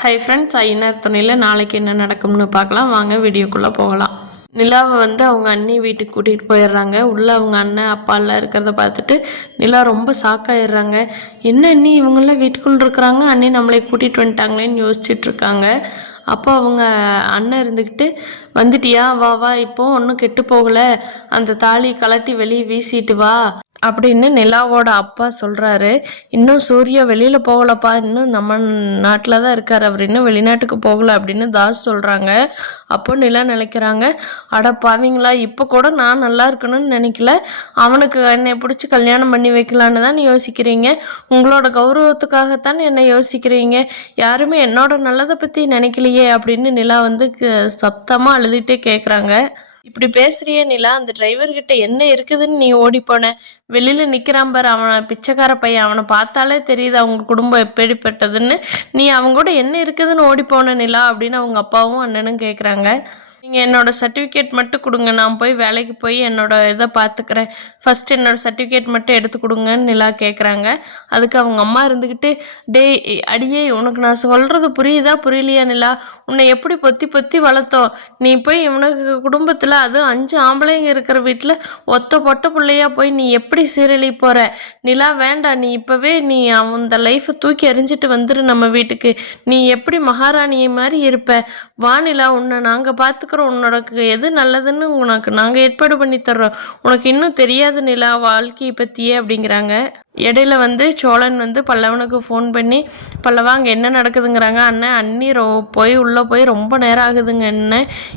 Hi friends, Ayyanar துணையில் நாளைக்கு என்ன நடக்கும்னு பார்க்கலாம். வாங்க வீடியோக்குள்ளே போகலாம். நிலாவை அவங்க அண்ணி வீட்டுக்கு கூட்டிகிட்டு போயிடுறாங்க. உள்ளே அவங்க அண்ணன் அப்பா எல்லாம் இருக்கிறத பார்த்துட்டு நிலா ரொம்ப ஷாக்காயிடுறாங்க. என்ன அண்ணி இவங்களாம் வீட்டுக்குள்ளே இருக்கிறாங்க, அண்ணி நம்மளை கூட்டிகிட்டு வந்துட்டாங்களேன்னு யோசிச்சுட்டு இருக்காங்க. அப்போ அவங்க அண்ணன் இருந்துக்கிட்டு, வந்துட்டியா, வா வா, இப்போ ஒன்றும் கெட்டு போகலை, அந்த தாலி கலட்டி வெளியே வீசிட்டு வா அப்படின்னு நிலாவோட அப்பா சொல்கிறாரு. இன்னும் சூர்யா வெளியில் போகலப்பா, இன்னும் நம்ம நாட்டில் தான் இருக்கார், அவர் இன்னும் வெளிநாட்டுக்கு போகலை அப்படின்னு தாஸ் சொல்கிறாங்க. அப்போ நிலா நினைக்கிறாங்க, அட பாவீங்களா, இப்போ கூட நான் நல்லா இருக்கணும்னு நினைக்கல, அவனுக்கு என்னை பிடிச்சி கல்யாணம் பண்ணி வைக்கலான்னு தான் யோசிக்கிறீங்க, உங்களோட கௌரவத்துக்காகத்தான் என்னை யோசிக்கிறீங்க, யாருமே என்னோட நல்லதை பற்றி நினைக்கலையே அப்படின்னு நிலா சத்தமாக அழுதுகிட்டே கேட்குறாங்க. இப்படி பேசுறியே நிலா, அந்த டிரைவர்கிட்ட என்ன இருக்குதுன்னு நீ ஓடி போன, வெளியில் நிற்கிறான் பாரு, அவனை பிச்சைக்கார பையன், அவனை பார்த்தாலே தெரியுது அவங்க குடும்பம் எப்படிப்பட்டதுன்னு, நீ அவங்க கூட என்ன இருக்குதுன்னு ஓடி போன நிலா அப்படின்னு அவங்க அப்பாவும் அண்ணனும் கேட்குறாங்க. நீங்கள் என்னோடய சர்டிஃபிகேட் மட்டும் கொடுங்க, நான் போய் வேலைக்கு போய் என்னோடய இதை பார்த்துக்கிறேன், ஃபஸ்ட் என்னோடய சர்டிஃபிகேட் மட்டும் எடுத்து கொடுங்கன்னு நிலா கேட்குறாங்க. அதுக்கு அவங்க அம்மா இருந்துக்கிட்டு, டேய் அடியே, உனக்கு நான் சொல்கிறது புரியுதா புரியலையா நிலா, உன்னை எப்படி பொத்தி பொத்தி வளர்த்தோம், நீ போய் இவனுக்கு குடும்பத்தில், அதுவும் 5 ஆம்பளைங்க இருக்கிற வீட்டில் ஒத்த பொட்ட பிள்ளையா போய் நீ எப்படி சீரழி போகிற நிலா, வேண்டாம், நீ இப்போவே நீ அந்த லைஃப்பை தூக்கி எறிஞ்சிட்டு வந்துரு நம்ம வீட்டுக்கு, நீ எப்படி மகாராணியை மாதிரி இருப்ப, வா நிலா, உன்னை நாங்கள் பார்த்துக்கிறோம், உனக்கு எது நல்லதுன்னு உனக்கு நாங்கள் ஏற்பாடு பண்ணி தர்றோம், உனக்கு இன்னும் தெரியாது நிலா வாழ்க்கையை பற்றியே அப்படிங்கிறாங்க. இடையில சோழன் பல்லவனுக்கு ஃபோன் பண்ணி, பல்லவா அங்கே என்ன நடக்குதுங்கிறாங்க. அண்ணன் அண்ணி உள்ளே போய் ரொம்ப நேரம் ஆகுதுங்க, என்ன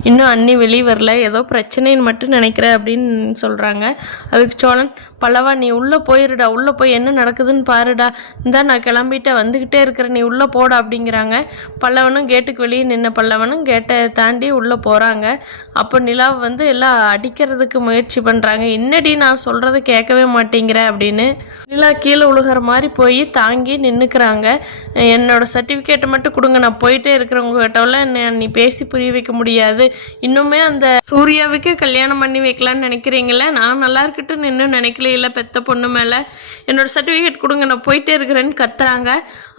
இன்னும் அண்ணி வெளியே வரல, ஏதோ பிரச்சனைன்னு மட்டும் நினைக்கிறேன் அப்படின்னு சொல்கிறாங்க. அதுக்கு சோழன், பல்லவா நீ உள்ளே போயிருடா, உள்ளே போய் என்ன நடக்குதுன்னு பாருடா, இந்தா நான் கிளம்பிட்டேன், வந்துக்கிட்டே இருக்கிறேன், நீ உள்ளே போடா அப்படிங்கிறாங்க. பல்லவனும் கேட்டுக்கு வெளியே நின்ன பல்லவனும் கேட்டை தாண்டி உள்ளே போகிறாங்க. அப்போ நிலாவை எல்லாம் அடிக்கிறதுக்கு முயற்சி பண்ணுறாங்க. என்னடி நான் சொல்கிறத கேட்கவே மாட்டேங்கிற அப்படின்னு நிலா கீழே உழுகிற மாதிரி போய் தாங்கி நின்றுக்கிறாங்க. என்னோட சர்டிஃபிகேட்டை மட்டும் கொடுங்க, நான் போயிட்டே இருக்கிறவங்ககிட்டவெல்லாம் நீ பேசி புரிய வைக்க முடியாது, இன்னுமே அந்த சூர்யாவுக்கே கல்யாணம் பண்ணி வைக்கலான்னு நினைக்கிறீங்களே, நான் நல்லா இருக்கட்டும் இன்னும் நினைக்கல, இல்லை பெத்த பொண்ணு மேலே என்னோட சர்டிஃபிகேட் கொடுங்க, நான் போயிட்டே இருக்கிறேன்னு கத்துறாங்க.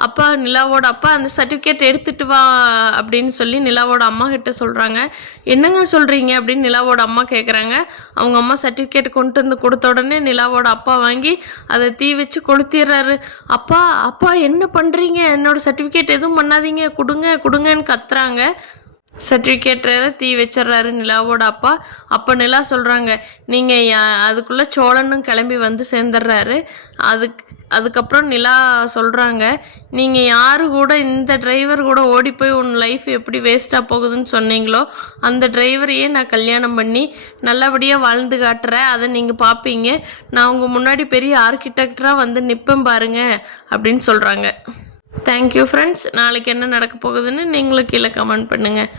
அப்பா நிலாவோட அப்பா அந்த சர்டிஃபிகேட் எடுத்துகிட்டு வா அப்படின்னு சொல்லி நிலாவோட அம்மா கிட்ட சொல்கிறாங்க. என்னங்க சொல்கிறீங்க அப்படின்னு நிலாவோட அம்மா கேட்குறாங்க. அவங்க அம்மா சர்டிஃபிகேட் கொண்டு கொடுத்த உடனே நிலாவோட அப்பா வாங்கி அதை தீ வச்சு கொளுத்திடுறாரு. அப்பா அப்பா என்ன பண்ணுறீங்க, என்னோட சர்டிஃபிகேட் எதுவும் பண்ணாதீங்க, கொடுங்கன்னு கத்துறாங்க. சர்டிஃபிகேட்டில் தீ வச்சிட்றாரு நிலாவோட அப்பா. அப்போ நிலா சொல்கிறாங்க, நீங்கள் அதுக்குள்ளே சோழனும் கிளம்பி சேர்ந்துடுறாரு. அதுக்கப்புறம் நிலா சொல்கிறாங்க, நீங்கள் யாரு கூட இந்த டிரைவர் கூட ஓடி போய் உன் லைஃப் எப்படி வேஸ்ட்டாக போகுதுன்னு சொன்னீங்களோ, அந்த டிரைவரையே நான் கல்யாணம் பண்ணி நல்லபடியாக வாழ்ந்து காட்டுறேன், அதை நீங்கள் பார்ப்பீங்க, நான் உங்கள் முன்னாடி பெரிய ஆர்கிடெக்டராக நிற்பேன் பாருங்க அப்படின்னு சொல்கிறாங்க. தேங்க்யூ ஃப்ரெண்ட்ஸ், நாளைக்கு என்ன நடக்க போகுதுன்னு நீங்களும் கீழே கமெண்ட் பண்ணுங்கள்.